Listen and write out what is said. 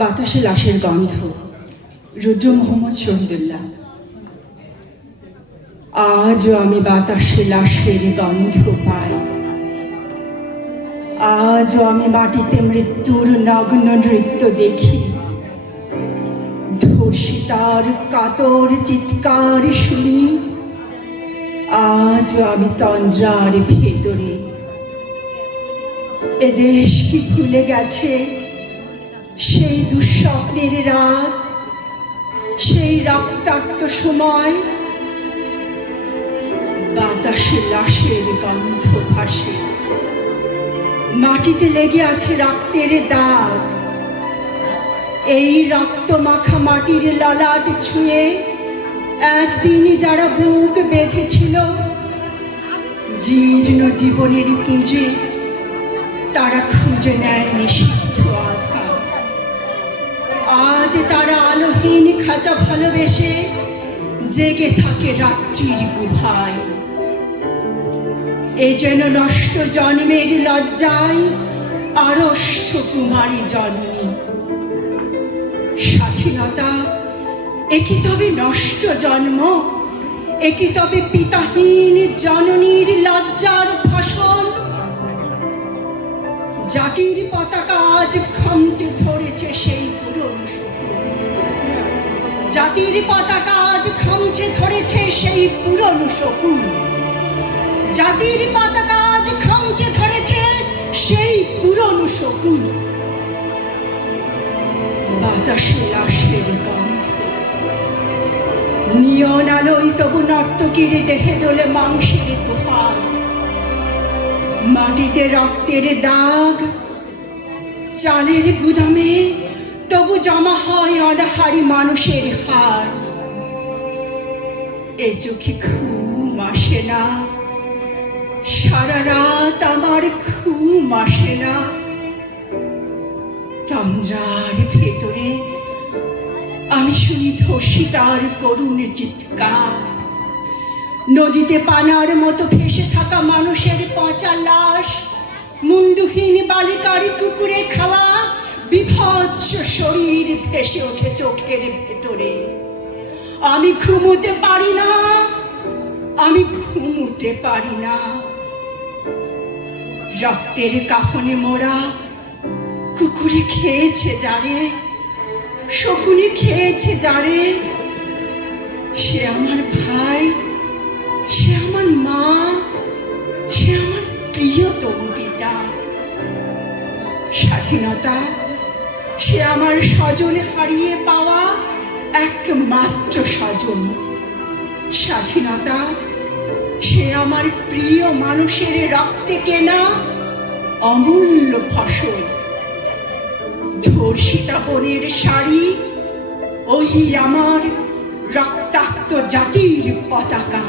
বাতাসে লাশের গন্ধ। রুদ্র মোহাম্মদ শহীদুল্লাহ। আজও আমি বাতাসে লাশের গন্ধ পাই। আজও আমি মাটিতে মৃত্যুর নগ্ন নৃত্য দেখি। ধর্ষিতার কাতর চিৎকার শুনি। আজও আমি তন্দ্রার ভেতরে। এ দেশ কি ভুলে গেছে সেই দুঃস্বপ্নের রাত, সেই রক্তাক্ত সময়? বাতাসে লাশের গন্ধ ভাসে, মাটিতে লেগে আছে রক্তের দাগ। এই রক্ত মাখা মাটির ললাট ছুঁয়ে একদিন যারা বুক বেঁধেছিল জীর্ণ জীবনের পুঁজে, তারা খুঁজে নেয় নিষিদ্ধ আধার। আজ তারা আলোহীন খাঁচা ভালোবেসে জেগে থাকে রাত্রির গুহায়। এ যেন নষ্ট জন্মের লজ্জায় আড়ষ্ট কুমারী জননী। স্বাধীনতা একই তবে নষ্ট জন্ম, একই তবে পিতাহীন জননীর লজ্জার ফসল। জাতির পতাকা আজ খামচে ধরেছে সেই পুরনো শকুন। জাতির পতাকা আজ খামচে ধরেছে সেই পুরনো শকুন। জাতির পতাকা আজ খামচে ধরেছে সেই পুরনো শকুন। বাতাসে লাশের গন্ধ, নিয়ন আলোয় তবু নর্তকীর দেহে দোলে মাংসের তুফান। মাটিতে রক্তের দাগ, চালের গুদামে তবু জমা হয় অনাহারি মানুষের হাড়। এ চোখে ঘুম আসে না, সারা রাত আমার ঘুম আসে না। তন্দ্রার ভেতরে আমি শুনি ধর্ষিতার করুণ চিৎকার। নদীতে পানার মতো ভেসে থাকা মানুষের পচা লাশ, মুন্ডুহীন বালিকার কুকুরে খাওয়া বিভৎস শরীর ভেসে ওঠে চোখের ভেতরে। আমি ঘুমোতে পারি না, আমি ঘুমোতে পারি না। রক্তের কাফনে মোড়া কুকুরে খেয়েছে যারে, শকুনে খেয়েছে যারে, সে আমার ভাই, সে আমার মা, সে আমার প্রিয়তম পিতা। স্বাধীনতা সে আমার স্বজন হারিয়ে পাওয়া একমাত্র স্বজন। স্বাধীনতা সে আমার প্রিয় মানুষের রক্তে কেনা অমূল্য ফসল। ধর্ষিতা বোনের শাড়ি, ওই আমার রক্তাক্ত জাতির পতাকা।